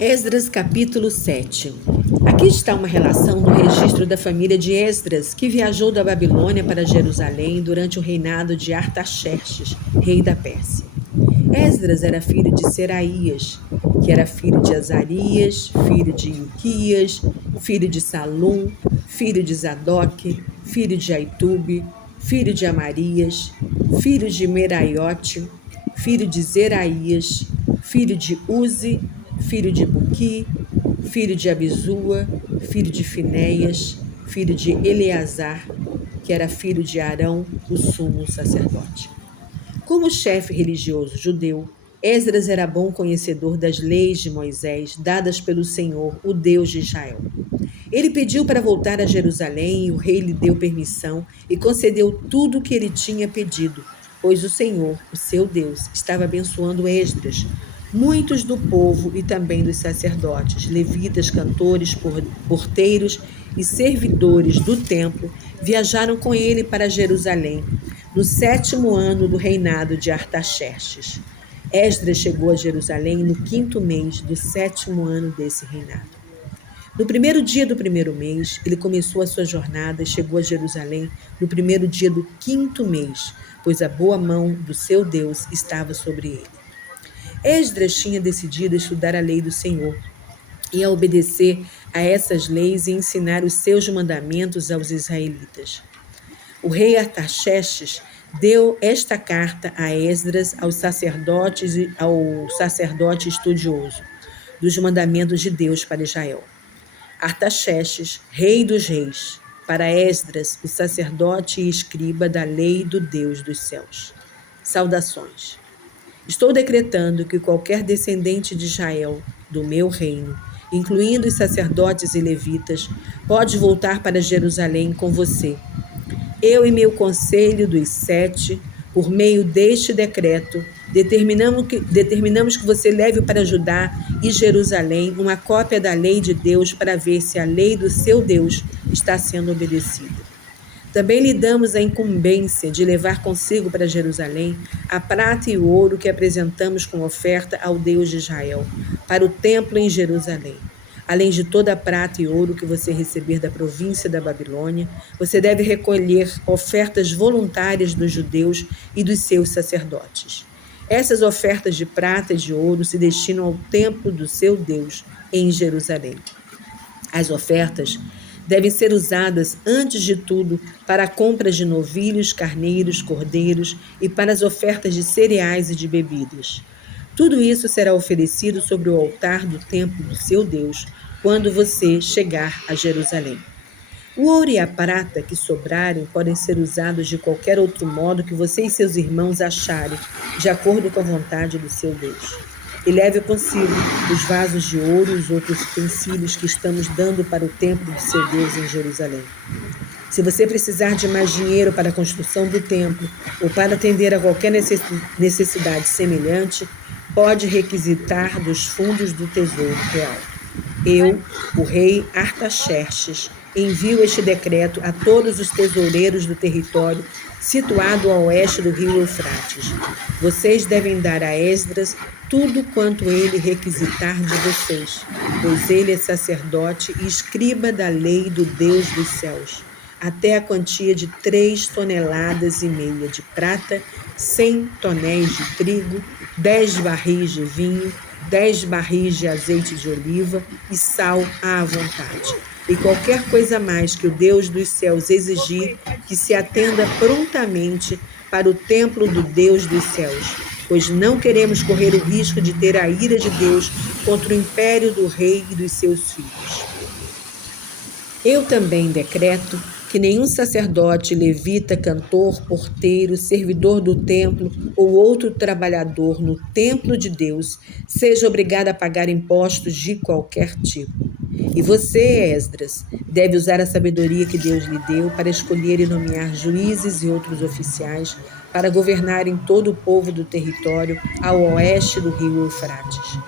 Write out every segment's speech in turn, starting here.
Esdras capítulo 7. Aqui está uma relação do registro da família de Esdras, que viajou da Babilônia para Jerusalém durante o reinado de Artaxerxes, rei da Pérsia. Esdras era filho de Seraías, que era filho de Azarias, filho de Ilquias, filho de Salum, filho de Zadok, filho de Aitube, filho de Amarias, filho de Meraiote, filho de Zeraías, filho de Uzi, filho de Buqui, filho de Abizua, filho de Finéias, filho de Eleazar, que era filho de Arão, o sumo sacerdote. Como chefe religioso judeu, Esdras era bom conhecedor das leis de Moisés dadas pelo Senhor, o Deus de Israel. Ele pediu para voltar a Jerusalém e o rei lhe deu permissão e concedeu tudo o que ele tinha pedido, pois o Senhor, o seu Deus, estava abençoando Esdras. Muitos do povo e também dos sacerdotes, levitas, cantores, porteiros e servidores do templo viajaram com ele para Jerusalém, no 7º ano do reinado de Artaxerxes. Esdras chegou a Jerusalém no 5º mês do 7º ano desse reinado. No primeiro dia do primeiro mês, ele começou a sua jornada e chegou a Jerusalém no primeiro dia do 5º mês, pois a boa mão do seu Deus estava sobre ele. Esdras tinha decidido estudar a lei do Senhor e a obedecer a essas leis e ensinar os seus mandamentos aos israelitas. O rei Artaxerxes deu esta carta a Esdras, aos sacerdotes e ao sacerdote estudioso dos mandamentos de Deus para Israel. Artaxerxes, rei dos reis, para Esdras, o sacerdote e escriba da lei do Deus dos céus. Saudações. Estou decretando que qualquer descendente de Israel, do meu reino, incluindo os sacerdotes e levitas, pode voltar para Jerusalém com você. Eu e meu conselho dos 7, por meio deste decreto, determinamos que você leve para Judá e Jerusalém uma cópia da lei de Deus para ver se a lei do seu Deus está sendo obedecida. Também lhe damos a incumbência de levar consigo para Jerusalém a prata e o ouro que apresentamos com oferta ao Deus de Israel, para o templo em Jerusalém. Além de toda a prata e ouro que você receber da província da Babilônia, você deve recolher ofertas voluntárias dos judeus e dos seus sacerdotes. Essas ofertas de prata e de ouro se destinam ao templo do seu Deus em Jerusalém. As ofertas devem ser usadas, antes de tudo, para a compra de novilhos, carneiros, cordeiros e para as ofertas de cereais e de bebidas. Tudo isso será oferecido sobre o altar do templo do seu Deus, quando você chegar a Jerusalém. O ouro e a prata que sobrarem podem ser usados de qualquer outro modo que você e seus irmãos acharem, de acordo com a vontade do seu Deus. E leve consigo os vasos de ouro e os outros utensílios que estamos dando para o templo do seu Deus em Jerusalém. Se você precisar de mais dinheiro para a construção do templo ou para atender a qualquer necessidade semelhante, pode requisitar dos fundos do tesouro real. Eu, o rei Artaxerxes, envio este decreto a todos os tesoureiros do território situado a oeste do rio Eufrates. Vocês devem dar a Esdras tudo quanto ele requisitar de vocês, pois ele é sacerdote e escriba da lei do Deus dos céus, até a quantia de 3,5 toneladas de prata, 100 tonéis de trigo, 10 barris de vinho, 10 barris de azeite de oliva e sal à vontade. E qualquer coisa mais que o Deus dos céus exigir, que se atenda prontamente para o templo do Deus dos céus, pois não queremos correr o risco de ter a ira de Deus contra o império do rei e dos seus filhos. Eu também decreto que nenhum sacerdote, levita, cantor, porteiro, servidor do templo ou outro trabalhador no templo de Deus seja obrigado a pagar impostos de qualquer tipo. E você, Esdras, deve usar a sabedoria que Deus lhe deu para escolher e nomear juízes e outros oficiais para governarem todo o povo do território ao oeste do rio Eufrates.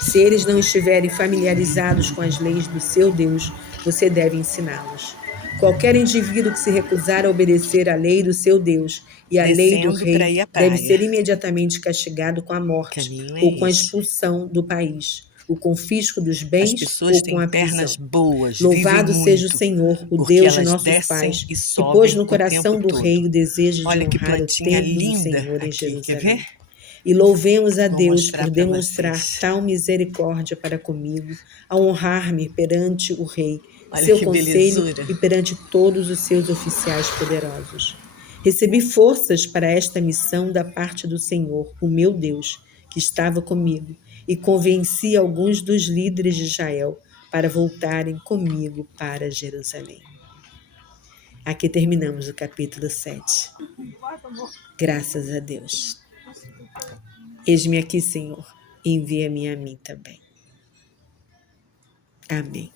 Se eles não estiverem familiarizados com as leis do seu Deus, você deve ensiná-los. Qualquer indivíduo que se recusar a obedecer à lei do seu Deus e à lei do rei deve ser imediatamente castigado com a morte ou com a expulsão do país. o confisco dos As bens pessoas ou com têm a pernas prisão. boas, Louvado vivem seja o muito, Senhor, o porque Deus de elas nossos descem pais, e que pôs sobem no o tempo coração do todo. rei o desejo de Olha que honrar o plantinha templo do linda Senhor em aqui, quer ver? Jerusalém. E louvemos a Vou Deus mostrar por para demonstrar vocês. tal misericórdia para comigo, ao honrar-me perante o rei, Olha seu que conselho belezura. e perante todos os seus oficiais poderosos. Recebi forças para esta missão da parte do Senhor, o meu Deus, que estava comigo, e convenci alguns dos líderes de Israel para voltarem comigo para Jerusalém. Aqui terminamos o capítulo 7. Graças a Deus. Eis-me aqui, Senhor, envia-me a mim também. Amém.